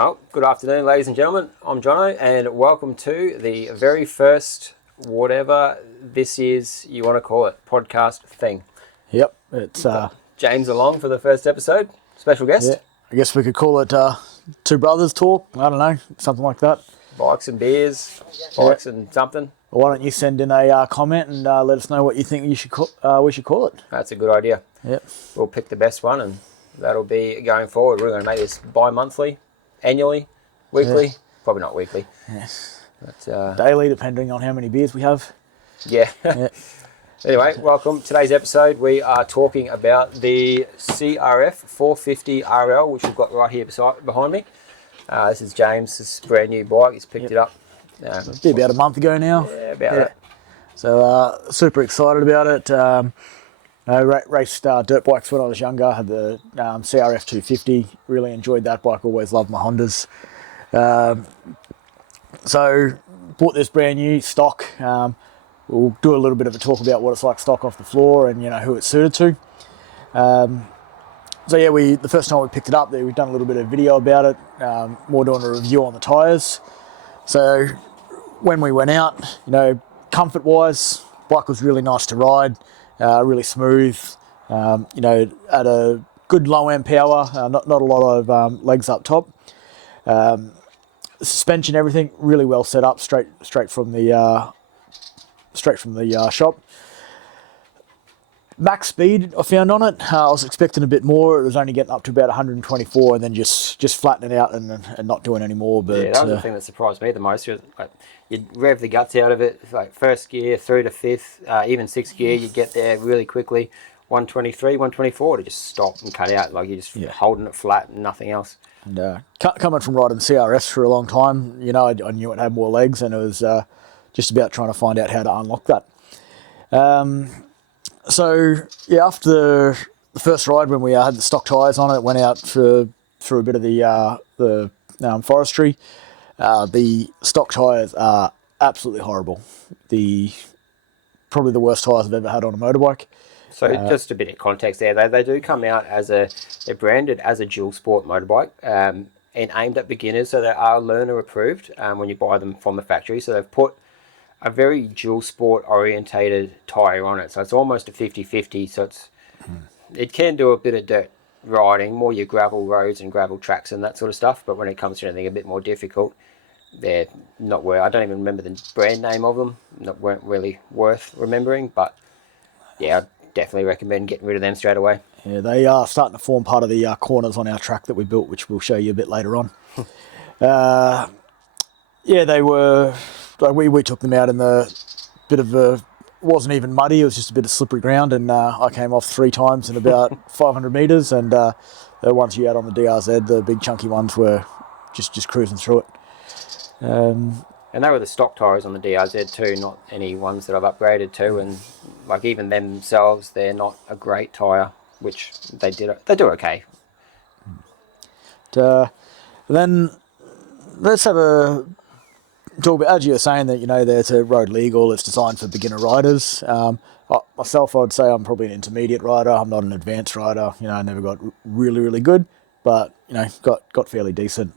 Oh, good afternoon, ladies and gentlemen. I'm Jono, and welcome to the very first, whatever this is you want to call it, podcast thing. Yep, it's James along for the first episode, special guest. yeah. I guess we could call it two brothers talk. I don't know, something like that. Bikes and beers, bikes and something. Well, why don't you send in a comment and let us know what you think we should call it. That's a good idea. Yep. We'll pick the best one, and that'll be going forward. We're going to make this bi-monthly, annually, weekly. Probably not weekly. Yes. But, daily, depending on how many beers we have. Yeah. Yeah. Anyway, welcome. Today's episode, we are talking about the CRF450RL, which we've got right here behind me. This is James's brand new bike. He's picked it up. About a month ago now. Yeah, about that. So super excited about it. I raced dirt bikes when I was younger. I had the CRF450. Really enjoyed that bike. Always loved my Hondas. So bought this brand new stock. We'll do a little bit of a talk about what it's like stock off the floor and who it's suited to. So yeah, the first time we picked it up, we've done a little bit of video about it. More doing a review on the tyres. So when we went out, comfort wise, bike was really nice to ride. Really smooth, at a good low end power, not a lot of legs up top. Suspension, everything really well set up, straight from the shop. Max speed I found on it, I was expecting a bit more. It was only getting up to about 124, and then just flattening out and not doing any more. But yeah, that was the thing that surprised me the most. Like, you'd rev the guts out of it, like first gear through to fifth, even sixth gear, you get there really quickly. 123, 124 to just stop and cut out. Like you're just holding it flat and nothing else. And coming from riding CRS for a long time, I knew it had more legs, and it was just about trying to find out how to unlock that. So yeah, after the first ride, when we had the stock tyres on it, went out through a bit of the forestry. The stock tyres are absolutely horrible. Probably the worst tyres I've ever had on a motorbike. So just a bit of context there. They do come out they're branded as a dual sport motorbike and aimed at beginners. So they are learner approved when you buy them from the factory. So they've put a very dual sport orientated tyre on it. So it's almost a 50-50. So it can do a bit of dirt riding, more your gravel roads and gravel tracks and that sort of stuff. But when it comes to anything a bit more difficult, they're not worth. I don't even remember the brand name of them. Weren't really worth remembering. But yeah, I'd definitely recommend getting rid of them straight away. Yeah, they are starting to form part of the corners on our track that we built, which we'll show you a bit later on. Yeah, they were. Like we took them out in the bit of a. It wasn't even muddy. It was just a bit of slippery ground, and I came off 3 times in about 500 meters. And the ones you had on the DRZ, the big chunky ones, were just cruising through it. And they were the stock tyres on the DRZ too, not any ones that I've upgraded to. And like even themselves, they're not a great tyre, which they do okay. Then let's have a talk about, as you were saying, that it's a road legal. It's designed for beginner riders. Myself, I'd say I'm probably an intermediate rider. I'm not an advanced rider. I never got really good, but got fairly decent.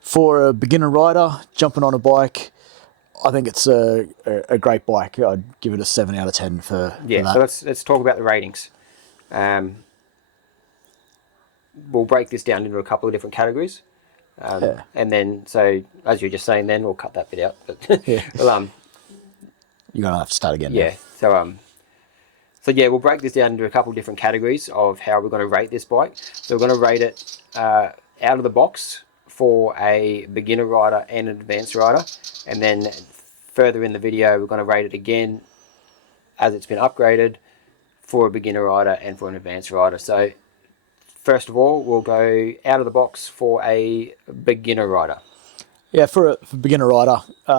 For a beginner rider jumping on a bike, I think it's a great bike. I'd give it a 7 out of 10 for that. So let's talk about the ratings. We'll break this down into a couple of different categories. And then, so as you were just saying, then we'll cut that bit out. But well, you're gonna have to start again. Yeah. Now. So yeah, we'll break this down into a couple of different categories of how we're going to rate this bike. So we're going to rate it out of the box for a beginner rider and an advanced rider, and then further in the video, we're going to rate it again as it's been upgraded for a beginner rider and for an advanced rider. So first of all, we'll go out of the box for a beginner rider. Yeah, for a beginner rider,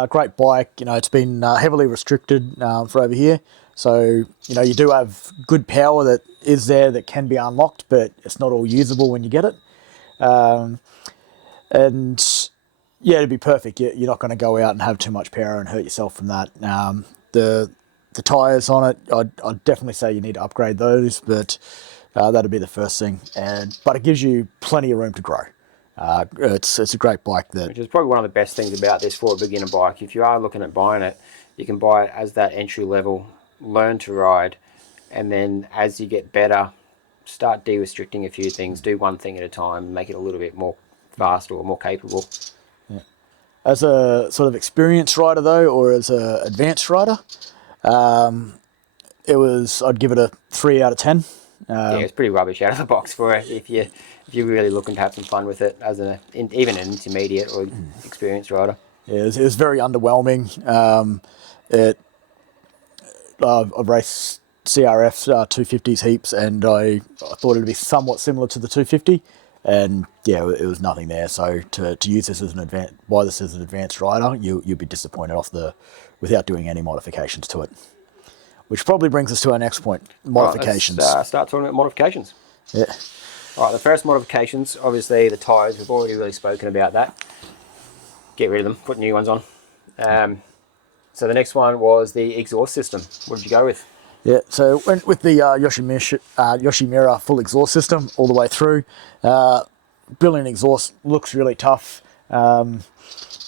great bike. It's been heavily restricted for over here. So, you do have good power that is there that can be unlocked, but it's not all usable when you get it. And yeah, to be perfect, you're not going to go out and have too much power and hurt yourself from that. The tyres on it, I'd definitely say you need to upgrade those, but that'd be the first thing. But it gives you plenty of room to grow. It's a great bike that. Which is probably one of the best things about this for a beginner bike. If you are looking at buying it, you can buy it as that entry level, learn to ride, and then as you get better, start de-restricting a few things, do one thing at a time, make it a little bit more fast or more capable. Yeah. As a sort of experienced rider though, or as a advanced rider, I'd give it a 3 out of 10. Yeah, it's pretty rubbish out of the box for it if you're really looking to have some fun with it as even an intermediate or experienced rider. Yeah, it was very underwhelming. I've raced CRF 250s heaps, and I thought it'd be somewhat similar to the 250, and yeah, it was nothing there. So to use this as buy this as an advanced rider, you'll be disappointed without doing any modifications to it. Which probably brings us to our next point: modifications. Right, let's start talking about modifications. Yeah. All right, the first modifications, obviously the tyres. We've already really spoken about that. Get rid of them, put new ones on. So the next one was the exhaust system. What did you go with? Yeah, so went with the Yoshimura full exhaust system all the way through. Brilliant exhaust, looks really tough.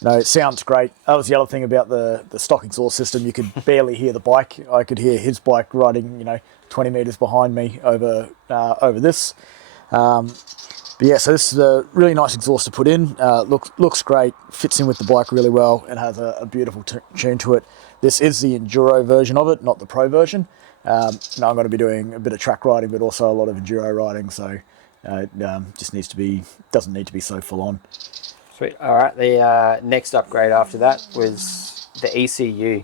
It sounds great. That was the other thing about the stock exhaust system. You could barely hear the bike. I could hear his bike riding, 20 meters behind me over this. But yeah, so this is a really nice exhaust to put in. Looks great, fits in with the bike really well, and has a beautiful tune to it. This is the enduro version of it, not the pro version. Now I'm going to be doing a bit of track riding, but also a lot of enduro riding, so it doesn't need to be so full on. Sweet. All right. The next upgrade after that was the ECU,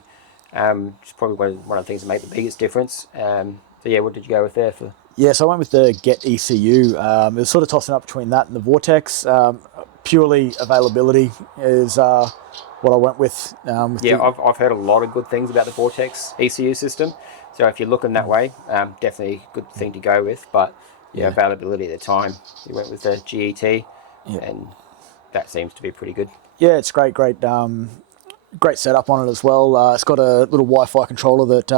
which is probably one of the things that make the biggest difference. So yeah, what did you go with there for? Yeah, so I went with the Get ECU. It was sort of tossing up between that and the Vortex. Purely availability is what I went with. I've heard a lot of good things about the Vortex ECU system. So if you're looking that way, definitely a good thing to go with. But yeah, availability at the time, you went with the GET, and that seems to be pretty good. Yeah, it's great setup on it as well. It's got a little Wi-Fi controller that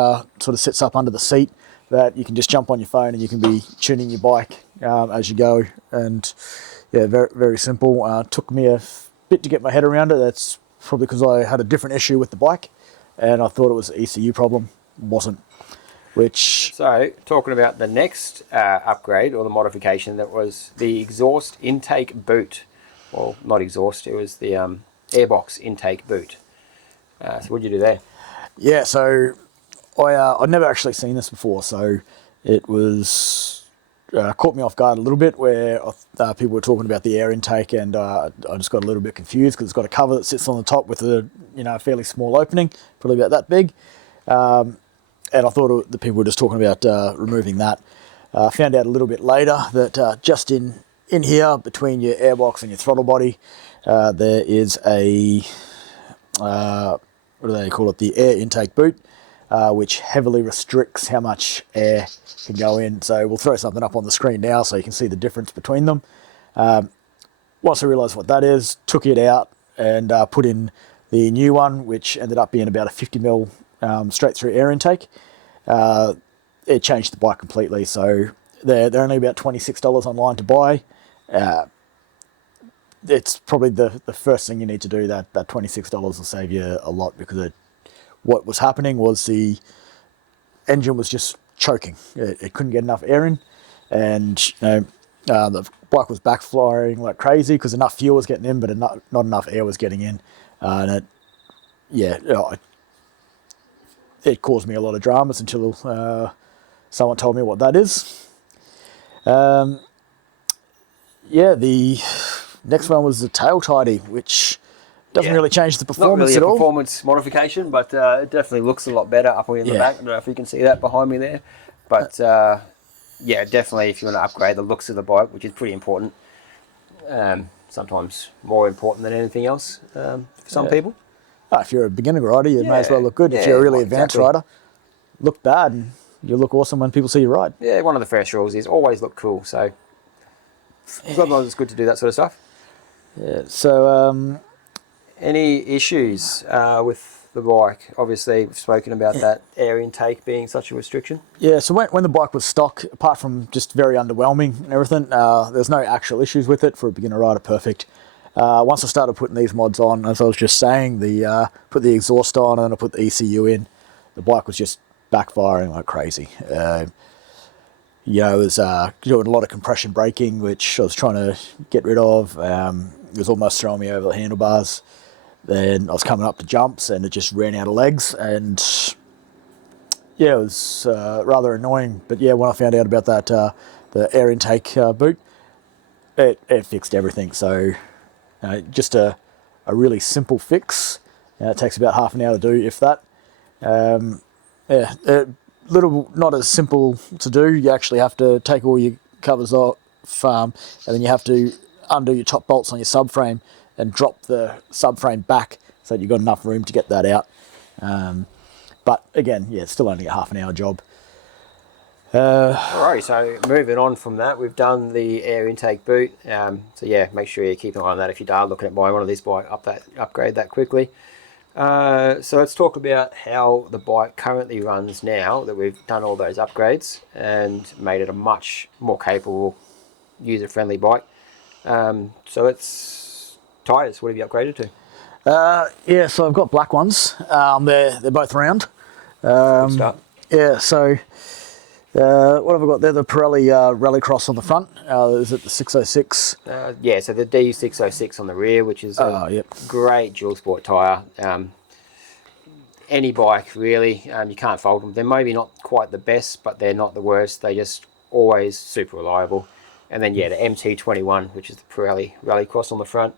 sort of sits up under the seat, that you can just jump on your phone and you can be tuning your bike as you go. And yeah, very, very simple. Took me a bit to get my head around it. That's probably because I had a different issue with the bike and I thought it was an ECU problem. It wasn't. So, talking about the next upgrade or the modification, that was the exhaust intake boot. Well, not exhaust, it was the airbox intake boot. So what did you do there? Yeah, so I'd never actually seen this before, so it was caught me off guard a little bit, where people were talking about the air intake, and I just got a little bit confused because it's got a cover that sits on the top with a fairly small opening, probably about that big, and I thought the people were just talking about removing that. Found out a little bit later that just in here between your airbox and your throttle body, there is a what do they call it? The air intake boot. Which heavily restricts how much air can go in. So we'll throw something up on the screen now so you can see the difference between them. Once I realised what that is, took it out and put in the new one, which ended up being about a 50mm straight through air intake. It changed the bike completely. So they're only about $26 online to buy. It's probably the first thing you need to do. That $26 will save you a lot, because what was happening was the engine was just choking. It couldn't get enough air in, and the bike was backfiring like crazy because enough fuel was getting in, but not enough air was getting in, and it caused me a lot of dramas until someone told me what that is. The next one was the tail tidy, which doesn't really change the performance at all. Not really a performance modification, but it definitely looks a lot better up in the back. I don't know if you can see that behind me there. But definitely if you want to upgrade the looks of the bike, which is pretty important. Sometimes more important than anything else for some people. If you're a beginner rider, you may as well look good. If you're a really advanced rider, look bad and you look awesome when people see you ride. Yeah, one of the first rules is always look cool. So sometimes it's good to do that sort of stuff. Yeah, so... any issues with the bike? Obviously, we've spoken about that air intake being such a restriction. Yeah, so when the bike was stock, apart from just very underwhelming and everything, there's no actual issues with it. For a beginner rider, perfect. Once I started putting these mods on, as I was just saying, put the exhaust on and then I put the ECU in, the bike was just backfiring like crazy. It was doing a lot of compression braking, which I was trying to get rid of. It was almost throwing me over the handlebars. Then I was coming up to jumps and it just ran out of legs, and yeah, it was rather annoying. But yeah, when I found out about that, the air intake boot, it fixed everything. So just a really simple fix. It takes about half an hour to do, if that. Yeah, little not as simple to do. You actually have to take all your covers off, and then you have to undo your top bolts on your subframe and drop the subframe back so that you've got enough room to get that out. But again, yeah, it's still only a half an hour job. Alrighty, so moving on from that, we've done the air intake boot. So yeah, make sure you keep an eye on that if you are looking at buying one of these bike, upgrade that quickly. So let's talk about how the bike currently runs now that we've done all those upgrades and made it a much more capable, user-friendly bike. So it's tyres. What have you upgraded to? Yeah, so I've got black ones. They're both round. Good start. Yeah, so what have I got there? The Pirelli Rallycross on the front. Is it the 606? Yeah, so the D606 on the rear, which is a Yep. great dual sport tyre. Any bike really, you can't fault them. They're maybe not quite the best, but they're not the worst. They just always super reliable. And then yeah, the MT21, which is the Pirelli Rallycross on the front.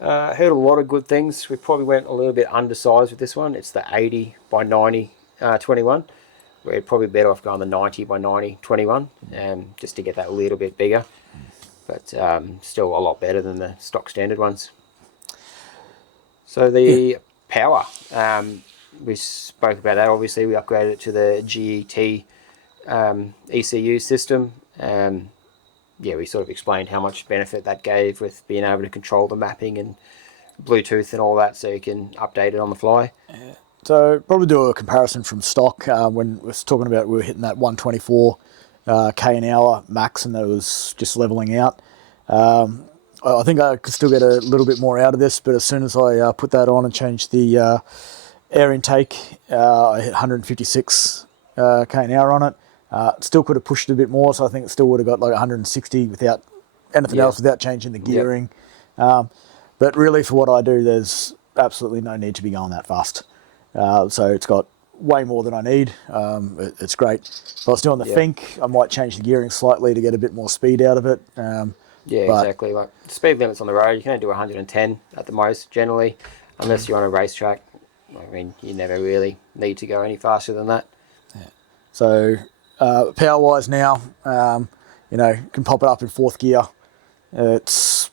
Heard a lot of good things. We probably went a little bit undersized with this one. It's the 80 by 90 21. We're probably better off going the 90 by 90 21, just to get that a little bit bigger. But still a lot better than the stock standard ones. So the power, we spoke about that. Obviously, we upgraded it to the GET ECU system. Yeah, we sort of explained how much benefit that gave with being able to control the mapping and Bluetooth and all that, so you can update it on the fly. So probably do a comparison from stock. When we were talking about, we were hitting that 124 k an hour max, and that was just leveling out. I think I could still get a little bit more out of this, but as soon as I put that on and changed the air intake, I hit 156 k an hour on it. Still could have pushed it a bit more, so I think it still would have got like 160 without anything else, without changing the gearing. But really, for what I do, there's absolutely no need to be going that fast. So it's got way more than I need. It's great. If I was doing the Fink, I might change the gearing slightly to get a bit more speed out of it. Exactly. Like speed limits on the road, you can only do 110 at the most generally, unless you're on a racetrack. I mean, you never really need to go any faster than that. So power-wise now, can pop it up in fourth gear. It's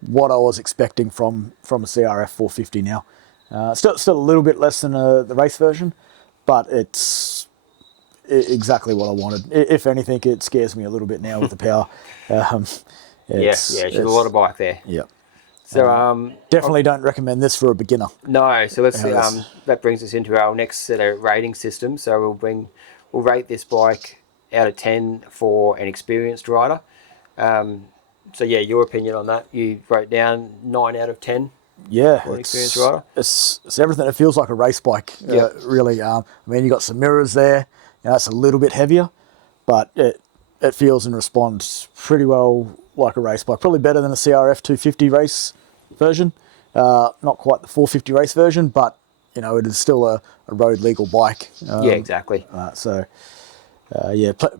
what I was expecting from a CRF450 now. Still a little bit less than the race version, but it's exactly what I wanted. If anything, it scares me a little bit now with the power. She's a lot of bike there. Yeah. So definitely don't recommend this for a beginner. No. So let's that brings us into our next set of rating systems. So we'll rate this bike out of 10 for an experienced rider. So yeah, your opinion on that? You wrote down 9 out of 10. Yeah, for an experienced rider. It's everything. It feels like a race bike. Really. I mean, you got some mirrors there. It's a little bit heavier, but it feels and responds pretty well like a race bike. Probably better than a CRF450 race version. Not quite the 450 race version, but it is still a road legal bike. Exactly.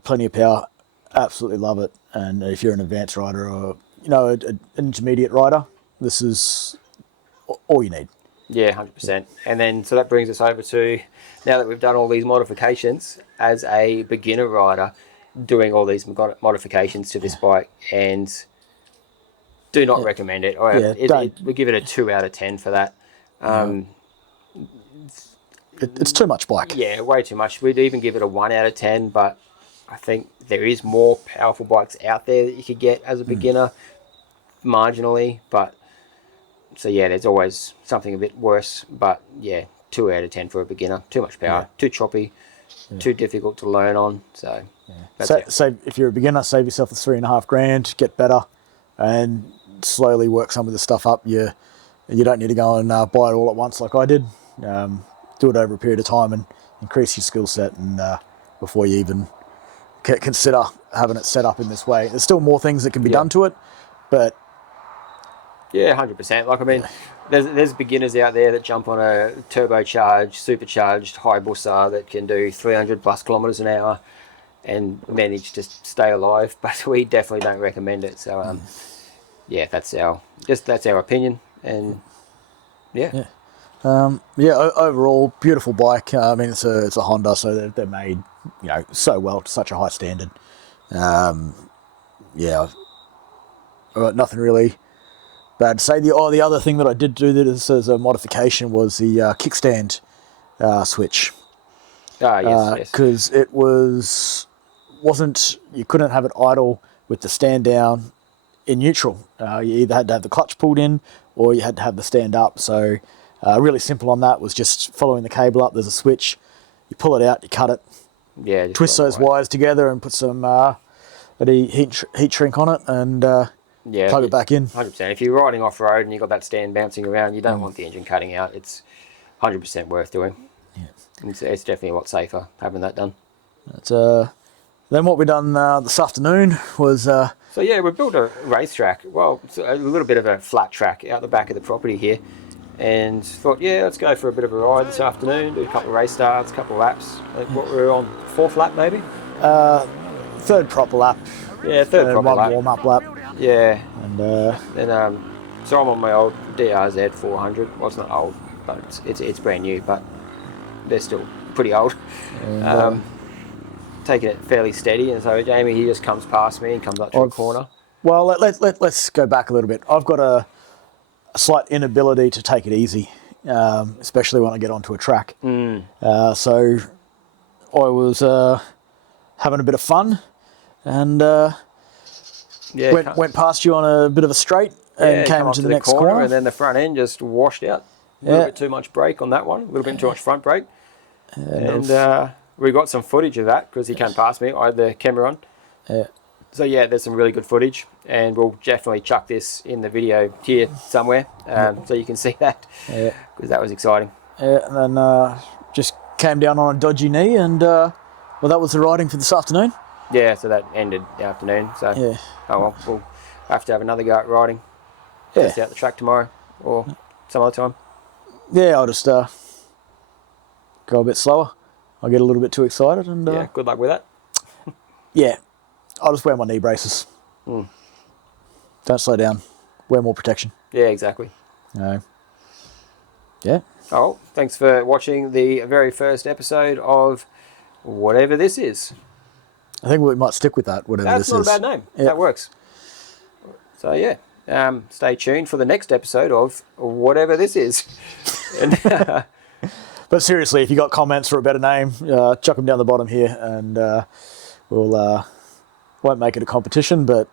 Plenty of power. Absolutely love it. And if you're an advanced rider or an intermediate rider, this is all you need. Yeah, 100%. And then, so that brings us over to, now that we've done all these modifications, as a beginner rider, doing all these modifications to this bike, and do not recommend it. We give it a 2 out of 10 for that. It's too much bike. Yeah, way too much. We'd even give it a 1 out of 10, but I think there is more powerful bikes out there that you could get as a beginner, marginally, but So yeah, there's always something a bit worse, but yeah, 2 out of 10 for a beginner. Too much power, too choppy, too difficult to learn on. So that's it. So if you're a beginner, save yourself the $3,500, get better, and slowly work some of the stuff up. You don't need to go and buy it all at once like I did. Do it over a period of time and increase your skill set, and before you even consider having it set up in this way. There's still more things that can be done to it, but yeah, 100%. Like, I mean, there's beginners out there that jump on a turbocharged, supercharged Hayabusa that can do 300 plus kilometers an hour and manage to stay alive, but we definitely don't recommend it. So yeah, that's our opinion, and overall beautiful bike. I mean, it's a Honda, so they're made so well to such a high standard. I've got nothing really bad to say. The other thing that I did do that as a modification was the kickstand switch. Yes. Because it wasn't, you couldn't have it idle with the stand down in neutral. You either had to have the clutch pulled in or you had to have the stand up. So really simple on that was just following the cable up. There's a switch. You pull it out, you cut it, twist those wires together and put some heat shrink on it, and plug it back in. 100%. If you're riding off-road and you've got that stand bouncing around, you don't want the engine cutting out. It's 100% worth doing. Yeah. It's definitely a lot safer having that done. Then what we done this afternoon was... So yeah, we built a racetrack. Well, it's a little bit of a flat track out the back of the property here. And thought, yeah, let's go for a bit of a ride this afternoon, do a couple of race starts, a couple of laps. What we're on, 4th lap maybe? 3rd proper lap. Yeah, 3rd proper lap. 1 warm-up lap. Yeah. And then so I'm on my old DRZ 400. Well, it's not old, but it's brand new, but they're still pretty old. And, taking it fairly steady, and so Jamie, he just comes past me and comes up to a corner. Well, let's go back a little bit. I've got a slight inability to take it easy, especially when I get onto a track. So I was having a bit of fun, and went past you on a bit of a straight and came into the next corner, and then the front end just washed out. A little bit too much brake on that one, a little bit too much front brake, and we got some footage of that because he came past me. I had the camera on. So yeah, there's some really good footage, and we'll definitely chuck this in the video here somewhere, so you can see that, because that was exciting. And then just came down on a dodgy knee, and that was the riding for this afternoon. Yeah, so that ended the afternoon. So oh well, we'll have to have another go at riding. Test out the track tomorrow or some other time. Yeah, I'll just go a bit slower. I'll get a little bit too excited, and good luck with that. Yeah, I'll just wear my knee braces. Don't slow down. Wear more protection. Yeah, exactly. No. Yeah. Oh, thanks for watching the very first episode of whatever this is. I think we might stick with that. Whatever this is. That's not a bad name. Yeah. That works. So yeah, stay tuned for the next episode of whatever this is. But seriously, if you got comments for a better name, chuck them down the bottom here, and we'll won't make it a competition, but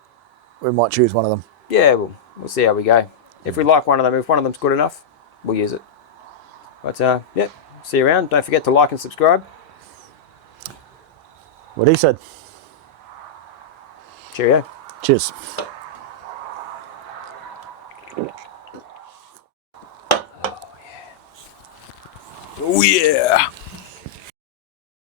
we might choose one of them. Yeah, we'll see how we go. If we like one of them, if one of them's good enough, we'll use it. But yeah, see you around. Don't forget to like and subscribe. What he said. Cheerio. Cheers. Oh yeah.